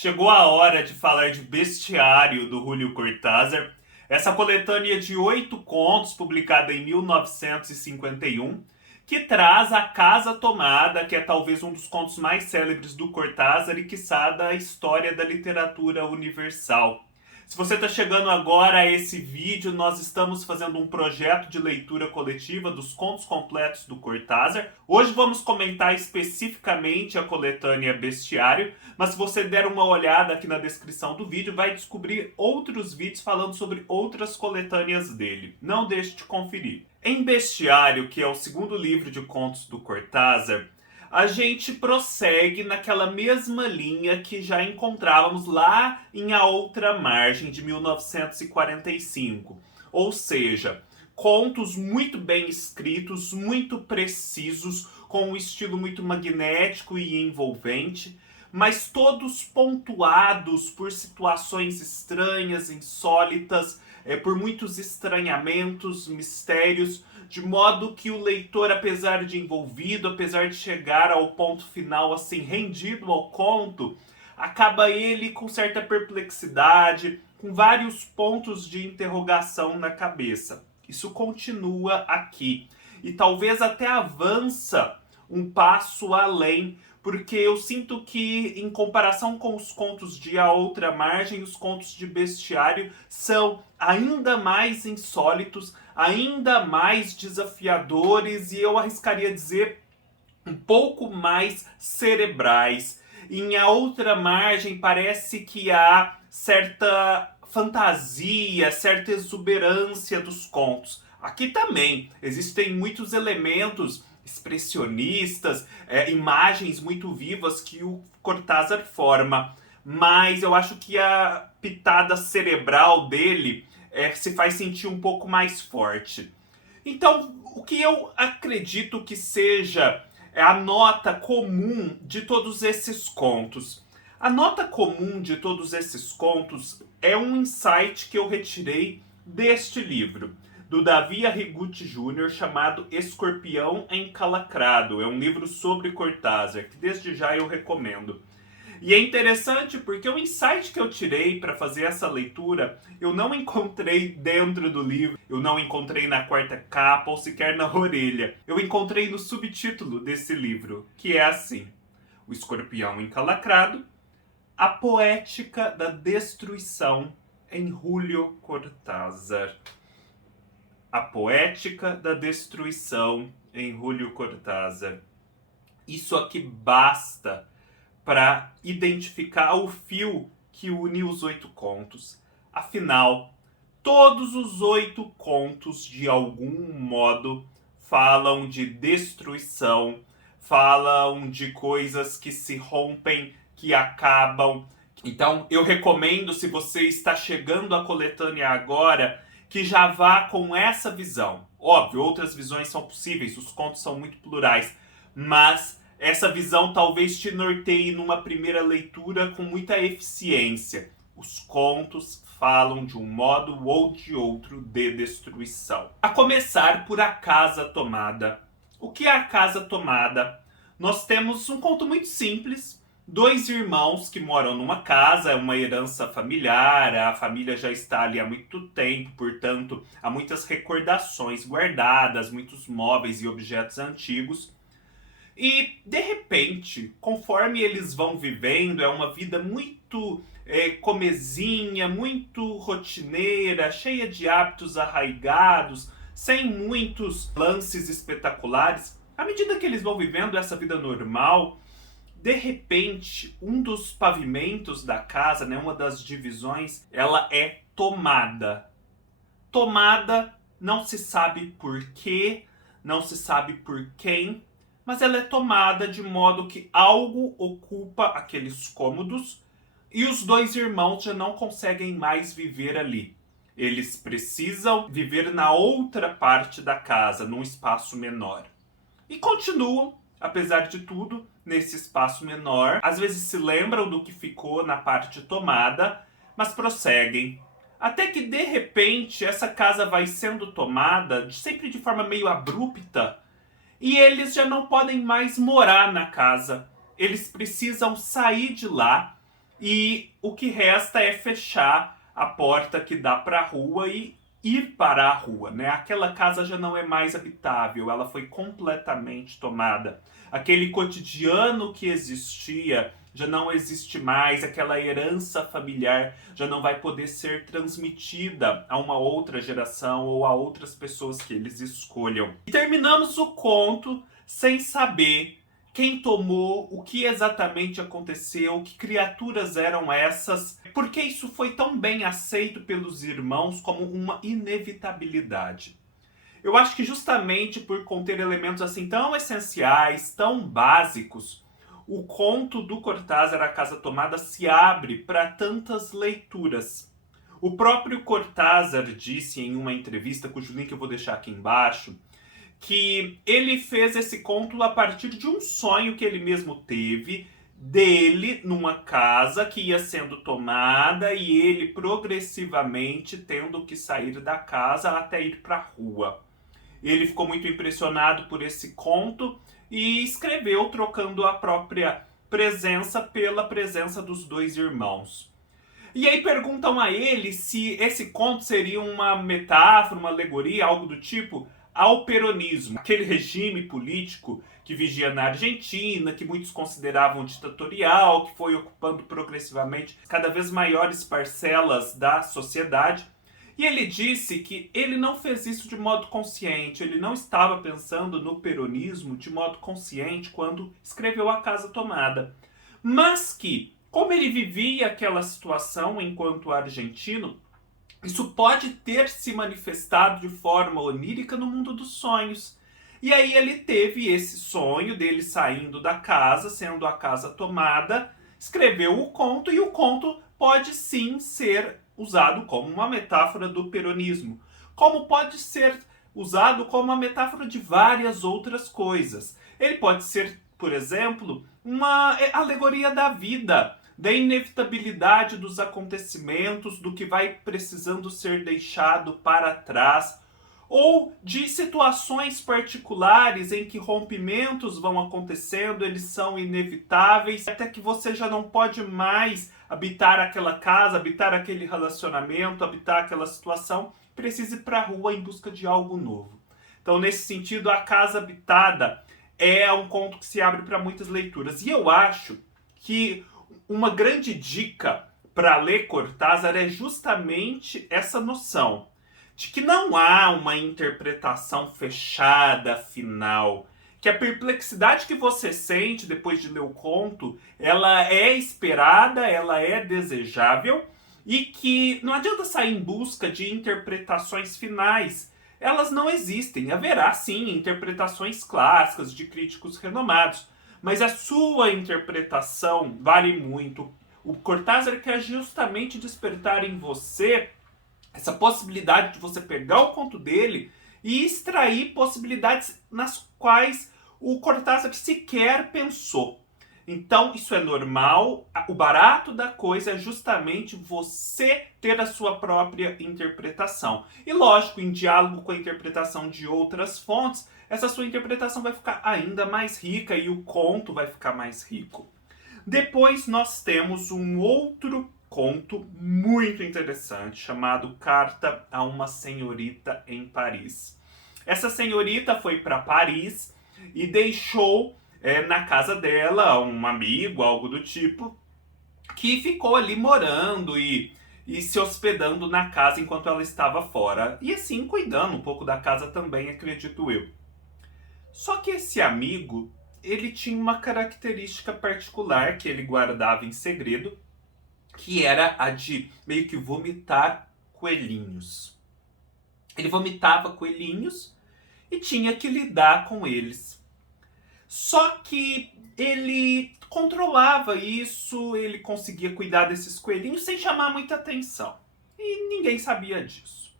Chegou a hora de falar de Bestiário, do Julio Cortázar. Essa coletânea de 8 contos, publicada em 1951, que traz A Casa Tomada, que é talvez um dos contos mais célebres do Cortázar e, quiçá, da história da literatura universal. Se você está chegando agora a esse vídeo, nós estamos fazendo um projeto de leitura coletiva dos contos completos do Cortázar. Hoje vamos comentar especificamente a coletânea Bestiário, mas se você der uma olhada aqui na descrição do vídeo, vai descobrir outros vídeos falando sobre outras coletâneas dele. Não deixe de conferir. Em Bestiário, que é o segundo livro de contos do Cortázar, a gente prossegue naquela mesma linha que já encontrávamos lá em A Outra Margem, de 1945. Ou seja, contos muito bem escritos, muito precisos, com um estilo muito magnético e envolvente, mas todos pontuados por situações estranhas, insólitas, por muitos estranhamentos, mistérios, de modo que o leitor, apesar de envolvido, apesar de chegar ao ponto final assim, rendido ao conto, acaba ele com certa perplexidade, com vários pontos de interrogação na cabeça. Isso continua aqui e talvez até avança um passo além, porque eu sinto que, em comparação com os contos de A Outra Margem, os contos de Bestiário são ainda mais insólitos, ainda mais desafiadores e eu arriscaria dizer um pouco mais cerebrais. Em A Outra Margem parece que há certa fantasia, certa exuberância dos contos. Aqui também existem muitos elementos expressionistas, imagens muito vivas que o Cortázar forma, mas eu acho que a pitada cerebral dele se faz sentir um pouco mais forte. Então, o que eu acredito que seja a nota comum de todos esses contos? A nota comum de todos esses contos é um insight que eu retirei deste livro, do Davi Arrigucci Jr., chamado Escorpião Encalacrado. É um livro sobre Cortázar, que desde já eu recomendo. E é interessante porque o insight que eu tirei para fazer essa leitura, eu não encontrei dentro do livro, eu não encontrei na quarta capa ou sequer na orelha. Eu encontrei no subtítulo desse livro, que é assim: O Escorpião Encalacrado, a poética da destruição em Julio Cortázar. A poética da destruição em Julio Cortázar. Isso aqui basta para identificar o fio que une os 8 contos. Afinal, todos os 8 contos, de algum modo, falam de destruição, falam de coisas que se rompem, que acabam. Então, eu recomendo, se você está chegando à coletânea agora, que já vá com essa visão. Óbvio, outras visões são possíveis, os contos são muito plurais, mas essa visão talvez te norteie numa primeira leitura com muita eficiência. Os contos falam de um modo ou de outro de destruição. A começar por A Casa Tomada. O que é A Casa Tomada? Nós temos um conto muito simples. 2 irmãos que moram numa casa, é uma herança familiar, a família já está ali há muito tempo, portanto, há muitas recordações guardadas, muitos móveis e objetos antigos. E, de repente, conforme eles vão vivendo, é uma vida muito comezinha, muito rotineira, cheia de hábitos arraigados, sem muitos lances espetaculares. À medida que eles vão vivendo essa vida normal, de repente, um dos pavimentos da casa, uma das divisões, ela é tomada. Tomada, não se sabe por quê, não se sabe por quem, mas ela é tomada de modo que algo ocupa aqueles cômodos e os 2 irmãos já não conseguem mais viver ali. Eles precisam viver na outra parte da casa, num espaço menor. E continuam, apesar de tudo, nesse espaço menor. Às vezes se lembram do que ficou na parte tomada, mas prosseguem. Até que, de repente, essa casa vai sendo tomada, sempre de forma meio abrupta, e eles já não podem mais morar na casa. Eles precisam sair de lá e o que resta é fechar a porta que dá para a rua e ir para a rua, né? Aquela casa já não é mais habitável, ela foi completamente tomada. Aquele cotidiano que existia já não existe mais, aquela herança familiar já não vai poder ser transmitida a uma outra geração ou a outras pessoas que eles escolham. E terminamos o conto sem saber quem tomou, o que exatamente aconteceu, que criaturas eram essas, por que isso foi tão bem aceito pelos irmãos como uma inevitabilidade. Eu acho que justamente por conter elementos assim tão essenciais, tão básicos, o conto do Cortázar, A Casa Tomada, se abre para tantas leituras. O próprio Cortázar disse em uma entrevista, cujo link eu vou deixar aqui embaixo, que ele fez esse conto a partir de um sonho que ele mesmo teve dele numa casa que ia sendo tomada e ele progressivamente tendo que sair da casa até ir para a rua. Ele ficou muito impressionado por esse conto e escreveu trocando a própria presença pela presença dos dois irmãos. E aí perguntam a ele se esse conto seria uma metáfora, uma alegoria, algo do tipo, ao peronismo, aquele regime político que vigia na Argentina, que muitos consideravam ditatorial, que foi ocupando progressivamente cada vez maiores parcelas da sociedade. E ele disse que ele não fez isso de modo consciente, ele não estava pensando no peronismo de modo consciente quando escreveu A Casa Tomada. Mas que, como ele vivia aquela situação enquanto argentino, isso pode ter se manifestado de forma onírica no mundo dos sonhos. E aí ele teve esse sonho dele saindo da casa, sendo a casa tomada, escreveu o conto e o conto pode sim ser usado como uma metáfora do peronismo, como pode ser usado como uma metáfora de várias outras coisas. Ele pode ser, por exemplo, uma alegoria da vida, da inevitabilidade dos acontecimentos, do que vai precisando ser deixado para trás, ou de situações particulares em que rompimentos vão acontecendo, eles são inevitáveis, até que você já não pode mais habitar aquela casa, habitar aquele relacionamento, habitar aquela situação, precisa ir para a rua em busca de algo novo. Então, nesse sentido, A Casa Habitada é um conto que se abre para muitas leituras. E eu acho que uma grande dica para ler Cortázar é justamente essa noção de que não há uma interpretação fechada, final, que a perplexidade que você sente depois de ler o conto, ela é esperada, ela é desejável, e que não adianta sair em busca de interpretações finais. Elas não existem. Haverá, sim, interpretações clássicas de críticos renomados, mas a sua interpretação vale muito. O Cortázar quer justamente despertar em você essa possibilidade de você pegar o conto dele e extrair possibilidades nas quais o Cortázar sequer pensou. Então, isso é normal. O barato da coisa é justamente você ter a sua própria interpretação. E lógico, em diálogo com a interpretação de outras fontes, essa sua interpretação vai ficar ainda mais rica e o conto vai ficar mais rico. Depois nós temos um outro conto muito interessante chamado Carta a uma Senhorita em Paris. Essa senhorita foi para Paris e deixou na casa dela um amigo, algo do tipo, que ficou ali morando e se hospedando na casa enquanto ela estava fora. E assim cuidando um pouco da casa também, acredito eu. Só que esse amigo, ele tinha uma característica particular que ele guardava em segredo, que era a de meio que vomitar coelhinhos. Ele vomitava coelhinhos e tinha que lidar com eles. Só que ele controlava isso, ele conseguia cuidar desses coelhinhos sem chamar muita atenção. E ninguém sabia disso.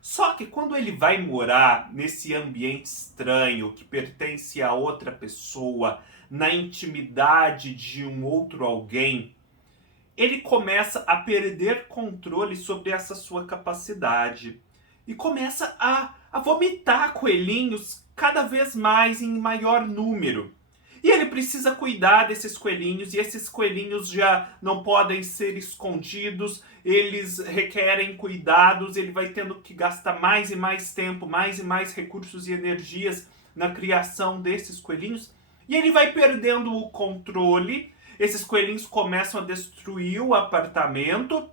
Só que quando ele vai morar nesse ambiente estranho que pertence a outra pessoa, na intimidade de um outro alguém, ele começa a perder controle sobre essa sua capacidade. E começa a vomitar coelhinhos cada vez mais em maior número. E ele precisa cuidar desses coelhinhos, e esses coelhinhos já não podem ser escondidos, eles requerem cuidados, ele vai tendo que gastar mais e mais tempo, mais e mais recursos e energias na criação desses coelhinhos, e ele vai perdendo o controle, esses coelhinhos começam a destruir o apartamento,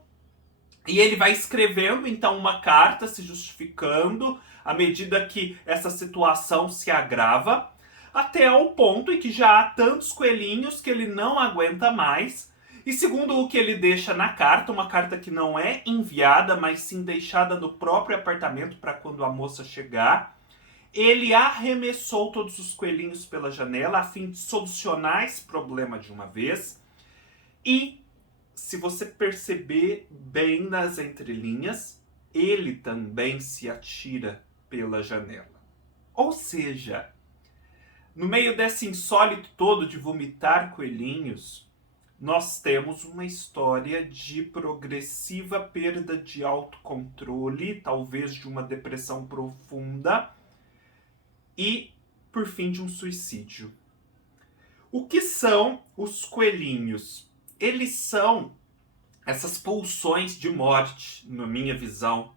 e ele vai escrevendo então uma carta se justificando à medida que essa situação se agrava, até o ponto em que já há tantos coelhinhos que ele não aguenta mais. E segundo o que ele deixa na carta, uma carta que não é enviada, mas sim deixada no próprio apartamento para quando a moça chegar, ele arremessou todos os coelhinhos pela janela a fim de solucionar esse problema de uma vez. E se você perceber bem nas entrelinhas, ele também se atira pela janela. Ou seja, no meio desse insólito todo de vomitar coelhinhos, nós temos uma história de progressiva perda de autocontrole, talvez de uma depressão profunda e, por fim, de um suicídio. O que são os coelhinhos? Eles são essas pulsões de morte, na minha visão,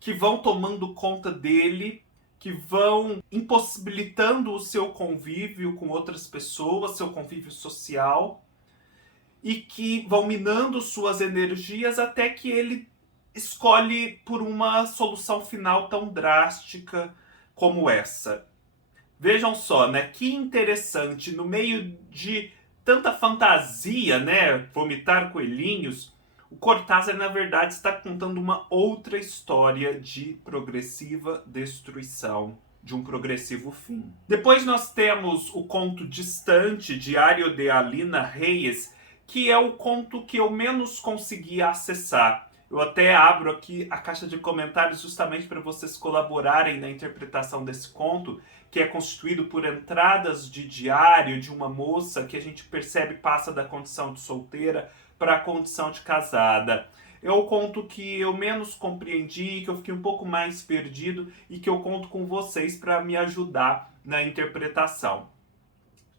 que vão tomando conta dele, que vão impossibilitando o seu convívio com outras pessoas, seu convívio social, e que vão minando suas energias até que ele escolhe por uma solução final tão drástica como essa. Vejam só, né? Que interessante, no meio de tanta fantasia, né? Vomitar coelhinhos, o Cortázar, na verdade, está contando uma outra história de progressiva destruição, de um progressivo fim. Depois nós temos o conto Distante, Diário de Alina Reyes, que é o conto que eu menos consegui acessar. Eu até abro aqui a caixa de comentários justamente para vocês colaborarem na interpretação desse conto, que é constituído por entradas de diário de uma moça que a gente percebe passa da condição de solteira para a condição de casada. É o conto que eu menos compreendi, que eu fiquei um pouco mais perdido e que eu conto com vocês para me ajudar na interpretação.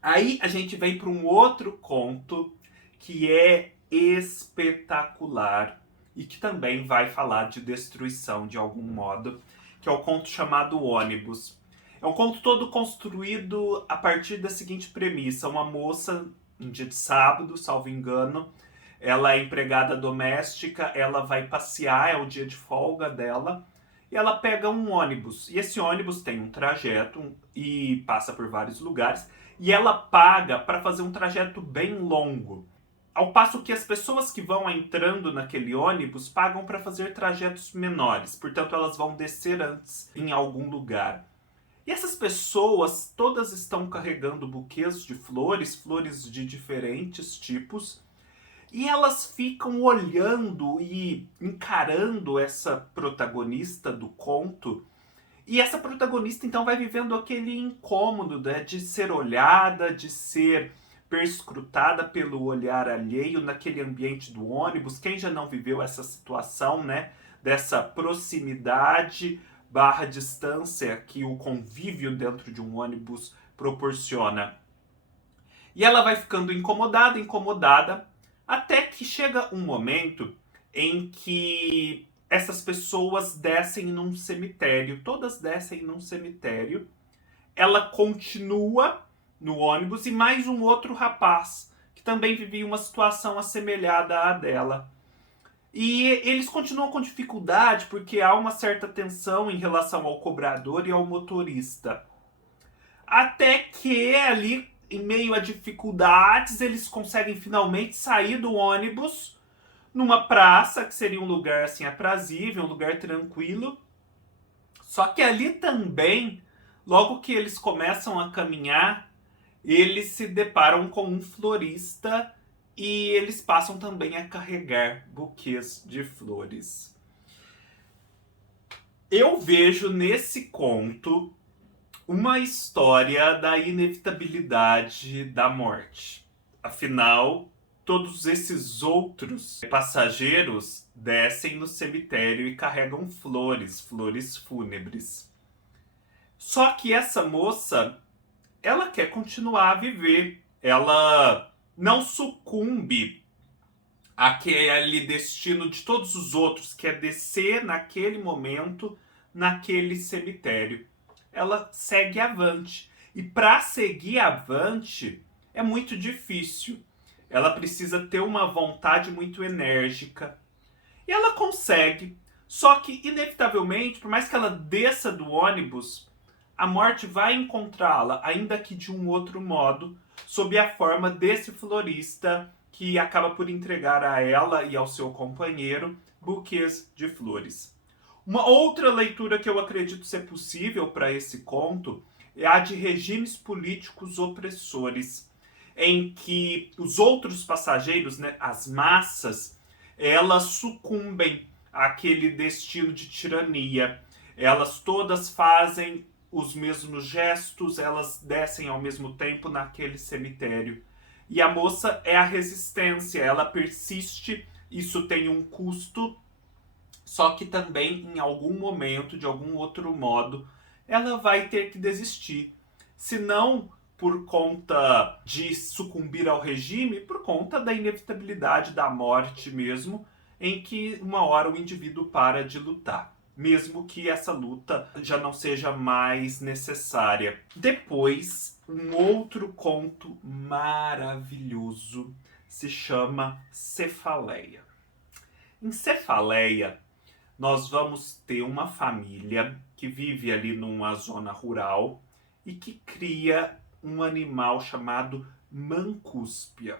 Aí a gente vem para um outro conto que é espetacular e que também vai falar de destruição de algum modo, que é o conto chamado Ônibus. É um conto todo construído a partir da seguinte premissa: uma moça, um dia de sábado, salvo engano, ela é empregada doméstica, ela vai passear, é o dia de folga dela, e ela pega um ônibus. E esse ônibus tem um trajeto e passa por vários lugares, e ela paga para fazer um trajeto bem longo. Ao passo que as pessoas que vão entrando naquele ônibus pagam para fazer trajetos menores, portanto elas vão descer antes em algum lugar. E essas pessoas todas estão carregando buquês de flores, flores de diferentes tipos, e elas ficam olhando e encarando essa protagonista do conto. E essa protagonista então vai vivendo aquele incômodo, né, de ser olhada, de ser perscrutada pelo olhar alheio naquele ambiente do ônibus. Quem já não viveu essa situação, né, dessa proximidade barra distância que o convívio dentro de um ônibus proporciona. E ela vai ficando incomodada, até que chega um momento em que essas pessoas descem num cemitério, todas descem num cemitério, ela continua no ônibus e mais um outro rapaz, que também vivia uma situação assemelhada à dela. E eles continuam com dificuldade porque há uma certa tensão em relação ao cobrador e ao motorista. Até que ali, em meio a dificuldades, eles conseguem finalmente sair do ônibus numa praça, que seria um lugar assim aprazível, um lugar tranquilo. Só que ali também, logo que eles começam a caminhar, eles se deparam com um florista e eles passam também a carregar buquês de flores. Eu vejo nesse conto uma história da inevitabilidade da morte. Afinal, todos esses outros passageiros descem no cemitério e carregam flores, flores fúnebres. Só que essa moça, ela quer continuar a viver. Ela não sucumbe àquele destino de todos os outros, que é descer naquele momento, naquele cemitério. Ela segue avante. E para seguir avante é muito difícil. Ela precisa ter uma vontade muito enérgica. E ela consegue. Só que, inevitavelmente, por mais que ela desça do ônibus, a morte vai encontrá-la, ainda que de um outro modo, sob a forma desse florista que acaba por entregar a ela e ao seu companheiro buquês de flores. Uma outra leitura que eu acredito ser possível para esse conto é a de regimes políticos opressores, em que os outros passageiros, né, as massas, elas sucumbem àquele destino de tirania. Elas todas fazem os mesmos gestos, elas descem ao mesmo tempo naquele cemitério. E a moça é a resistência, ela persiste, isso tem um custo, só que também em algum momento, de algum outro modo, ela vai ter que desistir. Se não por conta de sucumbir ao regime, por conta da inevitabilidade da morte mesmo, em que uma hora o indivíduo para de lutar, mesmo que essa luta já não seja mais necessária. Depois, um outro conto maravilhoso se chama Cefaleia. Em Cefaleia, nós vamos ter uma família que vive ali numa zona rural e que cria um animal chamado mancúspia.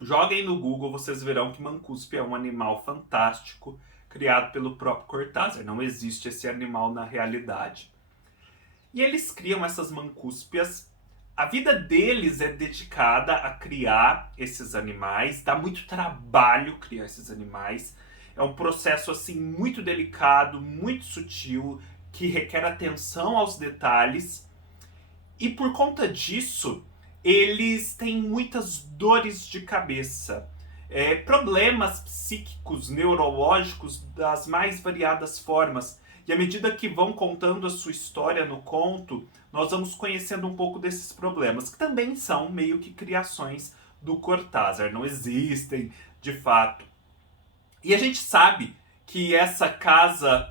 Joguem no Google, vocês verão que mancúspia é um animal fantástico criado pelo próprio Cortázar. Não existe esse animal na realidade. E eles criam essas mancúspias. A vida deles é dedicada a criar esses animais. Dá muito trabalho criar esses animais. É um processo assim muito delicado, muito sutil, que requer atenção aos detalhes. E por conta disso, eles têm muitas dores de cabeça, problemas psíquicos, neurológicos das mais variadas formas. E à medida que vão contando a sua história no conto, nós vamos conhecendo um pouco desses problemas, que também são meio que criações do Cortázar, não existem de fato. E a gente sabe que essa casa,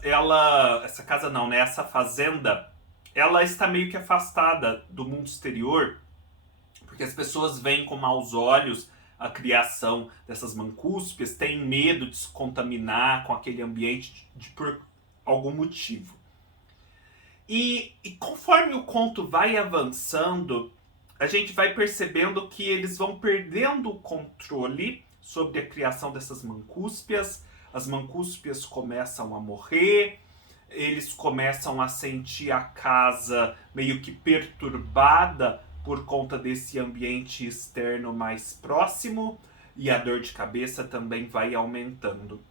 essa fazenda, ela está meio que afastada do mundo exterior, porque as pessoas veem com maus olhos a criação dessas mancúspias, têm medo de se contaminar com aquele ambiente por algum motivo. E conforme o conto vai avançando, a gente vai percebendo que eles vão perdendo o controle sobre a criação dessas mancúspias. As mancúspias começam a morrer, eles começam a sentir a casa meio que perturbada por conta desse ambiente externo mais próximo, e a dor de cabeça também vai aumentando.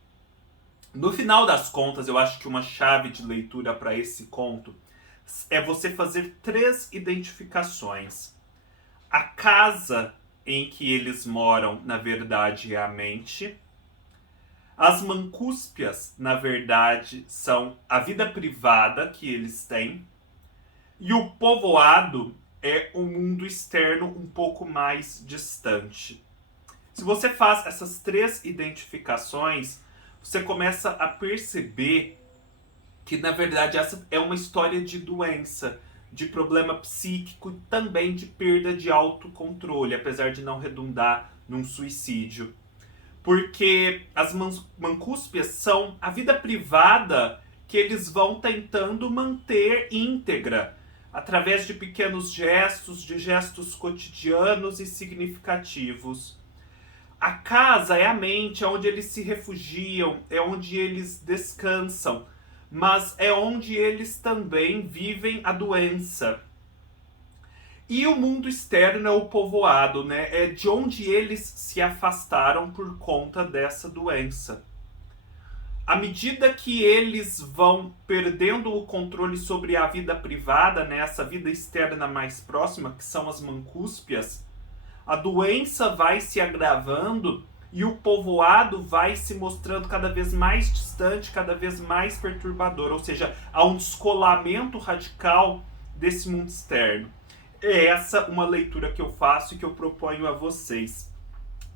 No final das contas, eu acho que uma chave de leitura para esse conto é você fazer 3 identificações. A casa em que eles moram, na verdade, é a mente. As mancúspias, na verdade, são a vida privada que eles têm. E o povoado é um mundo externo um pouco mais distante. Se você faz essas 3 identificações, você começa a perceber que, na verdade, essa é uma história de doença, de problema psíquico e também de perda de autocontrole, apesar de não redundar num suicídio. Porque as mancúspias são a vida privada que eles vão tentando manter íntegra, através de pequenos gestos, de gestos cotidianos e significativos. A casa é a mente, é onde eles se refugiam, é onde eles descansam, mas é onde eles também vivem a doença. E o mundo externo é o povoado, né? É de onde eles se afastaram por conta dessa doença. À medida que eles vão perdendo o controle sobre a vida privada, né, essa vida externa mais próxima, que são as mancúspias, a doença vai se agravando e o povoado vai se mostrando cada vez mais distante, cada vez mais perturbador. Ou seja, há um descolamento radical desse mundo externo. é essa uma leitura que eu faço e que eu proponho a vocês.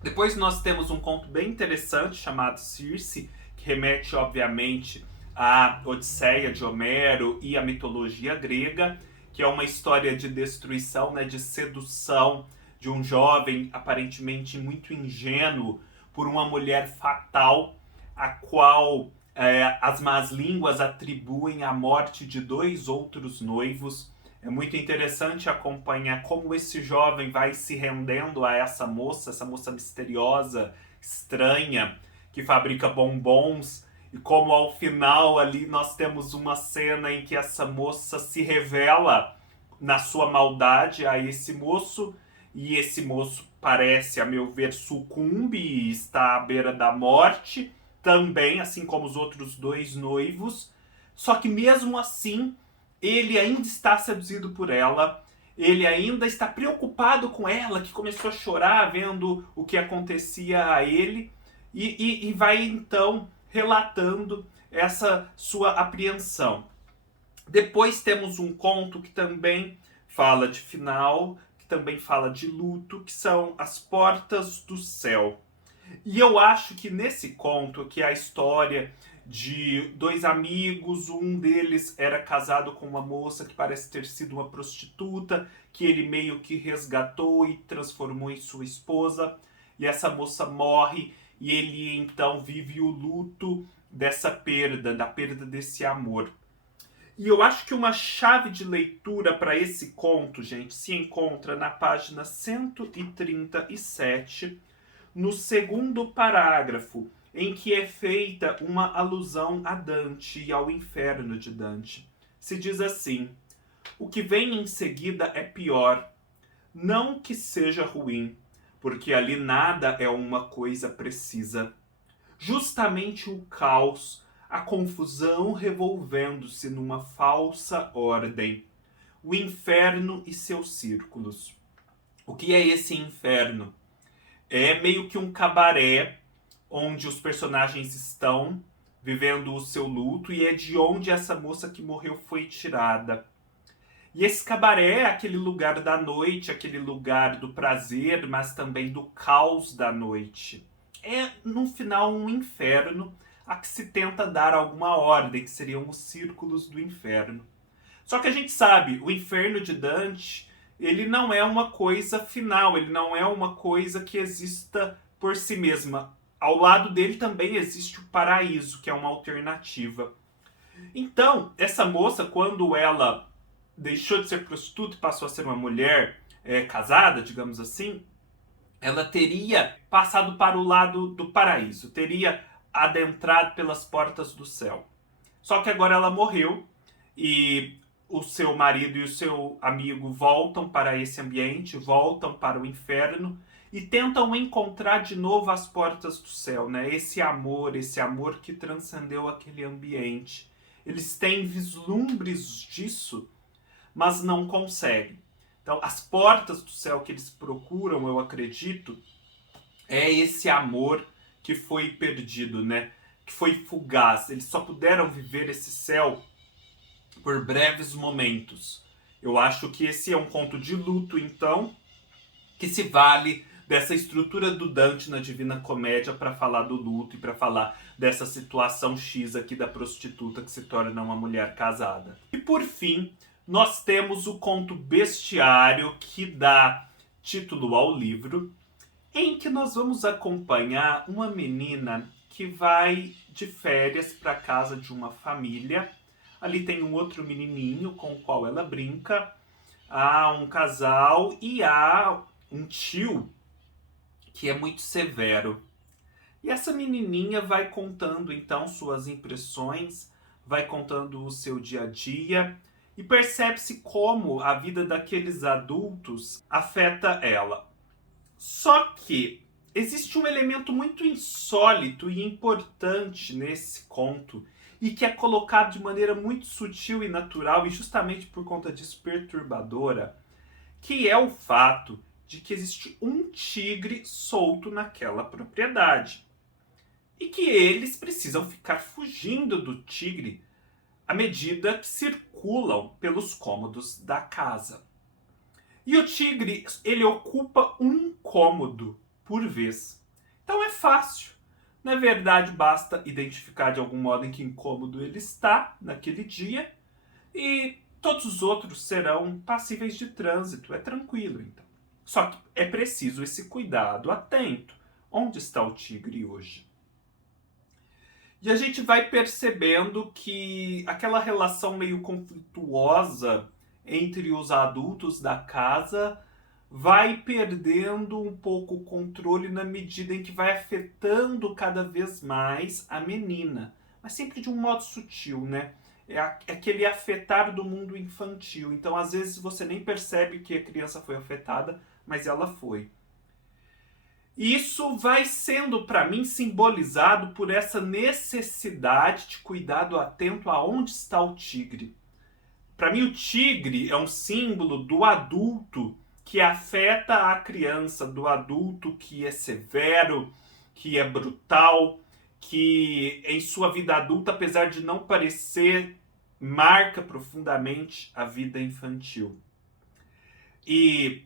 Depois nós temos um conto bem interessante chamado Circe, que remete, obviamente, à Odisseia de Homero e à mitologia grega, que é uma história de destruição, né, de sedução de um jovem aparentemente muito ingênuo por uma mulher fatal, a qual as más línguas atribuem a morte de 2 outros noivos. É muito interessante acompanhar como esse jovem vai se rendendo a essa moça misteriosa, estranha, que fabrica bombons, e como ao final ali nós temos uma cena em que essa moça se revela na sua maldade a esse moço, e esse moço parece, a meu ver, sucumbe e está à beira da morte, também, assim como os outros 2 noivos. Só que mesmo assim, ele ainda está seduzido por ela, ele ainda está preocupado com ela, que começou a chorar vendo o que acontecia a ele, e vai então relatando essa sua apreensão. Depois temos um conto que também fala de final, que também fala de luto, que são As Portas do Céu. E eu acho que nesse conto, que é a história de 2 amigos, um deles era casado com uma moça que parece ter sido uma prostituta, que ele meio que resgatou e transformou em sua esposa, e essa moça morre, e ele então vive o luto dessa perda, da perda desse amor. E eu acho que uma chave de leitura para esse conto, gente, se encontra na página 137, no segundo parágrafo, em que é feita uma alusão a Dante e ao inferno de Dante. Se diz assim: o que vem em seguida é pior, não que seja ruim, porque ali nada é uma coisa precisa. Justamente o caos, a confusão revolvendo-se numa falsa ordem, o inferno e seus círculos. O que é esse inferno? É meio que um cabaré onde os personagens estão vivendo o seu luto, e é de onde essa moça que morreu foi tirada. E esse cabaré é aquele lugar da noite, aquele lugar do prazer, mas também do caos da noite. É, no final, um inferno a que se tenta dar alguma ordem, que seriam os círculos do inferno. Só que a gente sabe, o inferno de Dante, ele não é uma coisa final, ele não é uma coisa que exista por si mesma. Ao lado dele também existe o paraíso, que é uma alternativa. Então, essa moça, quando ela deixou de ser prostituta e passou a ser uma mulher casada, digamos assim, ela teria passado para o lado do paraíso, teria adentrado pelas portas do céu. Só que agora ela morreu e o seu marido e o seu amigo voltam para esse ambiente, voltam para o inferno e tentam encontrar de novo as portas do céu, né? Esse amor que transcendeu aquele ambiente. Eles têm vislumbres disso, mas não conseguem. Então, as portas do céu que eles procuram, eu acredito, é esse amor que foi perdido, né? Que foi fugaz. Eles só puderam viver esse céu por breves momentos. Eu acho que esse é um conto de luto, então, que se vale dessa estrutura do Dante na Divina Comédia para falar do luto e para falar dessa situação X aqui da prostituta que se torna uma mulher casada. E por fim, nós temos o conto Bestiário, que dá título ao livro, em que nós vamos acompanhar uma menina que vai de férias para a casa de uma família. Ali tem um outro menininho com o qual ela brinca, há um casal e há um tio que é muito severo. E essa menininha vai contando então suas impressões, vai contando o seu dia a dia, e percebe-se como a vida daqueles adultos afeta ela. Só que existe um elemento muito insólito e importante nesse conto, e que é colocado de maneira muito sutil e natural, e justamente por conta disso perturbadora, que é o fato de que existe um tigre solto naquela propriedade. E que eles precisam ficar fugindo do tigre à medida que circulam pelos cômodos da casa. E o tigre, ele ocupa um cômodo por vez. Então é fácil. Na verdade, basta identificar de algum modo em que incômodo ele está naquele dia e todos os outros serão passíveis de trânsito. É tranquilo, então. Só que é preciso esse cuidado atento. Onde está o tigre hoje? E a gente vai percebendo que aquela relação meio conflituosa entre os adultos da casa vai perdendo um pouco o controle na medida em que vai afetando cada vez mais a menina. Mas sempre de um modo sutil, né? É aquele afetar do mundo infantil. Então, às vezes, você nem percebe que a criança foi afetada, mas ela foi. E isso vai sendo, para mim, simbolizado por essa necessidade de cuidado atento aonde está o tigre. Para mim, o tigre é um símbolo do adulto que afeta a criança, do adulto que é severo, que é brutal, que em sua vida adulta, apesar de não parecer, marca profundamente a vida infantil. E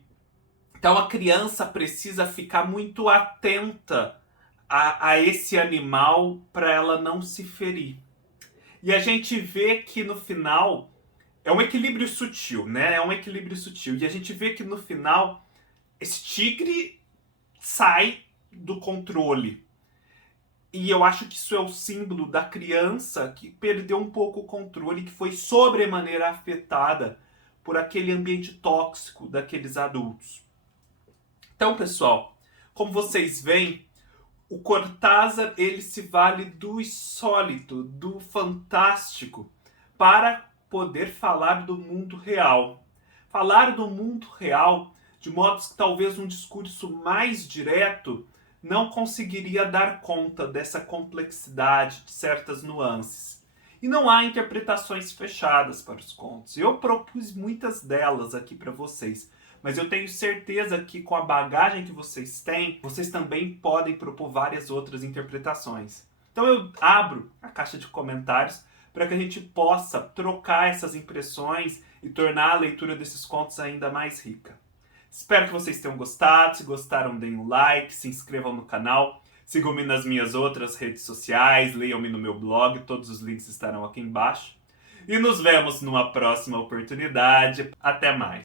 então a criança precisa ficar muito atenta a esse animal para ela não se ferir. E a gente vê que no final é um equilíbrio sutil, né? É um equilíbrio sutil. E a gente vê que no final esse tigre sai do controle. E eu acho que isso é o símbolo da criança que perdeu um pouco o controle, que foi sobremaneira afetada por aquele ambiente tóxico daqueles adultos. Então, pessoal, como vocês veem, o Cortázar ele se vale do insólito, do fantástico, para poder falar do mundo real. Falar do mundo real de modo que talvez um discurso mais direto não conseguiria dar conta dessa complexidade, de certas nuances. E não há interpretações fechadas para os contos. Eu propus muitas delas aqui para vocês, mas eu tenho certeza que com a bagagem que vocês têm, vocês também podem propor várias outras interpretações. Então eu abro a caixa de comentários para que a gente possa trocar essas impressões e tornar a leitura desses contos ainda mais rica. Espero que vocês tenham gostado. Se gostaram, deem um like, se inscrevam no canal, sigam-me nas minhas outras redes sociais, leiam-me no meu blog, todos os links estarão aqui embaixo. E nos vemos numa próxima oportunidade. Até mais!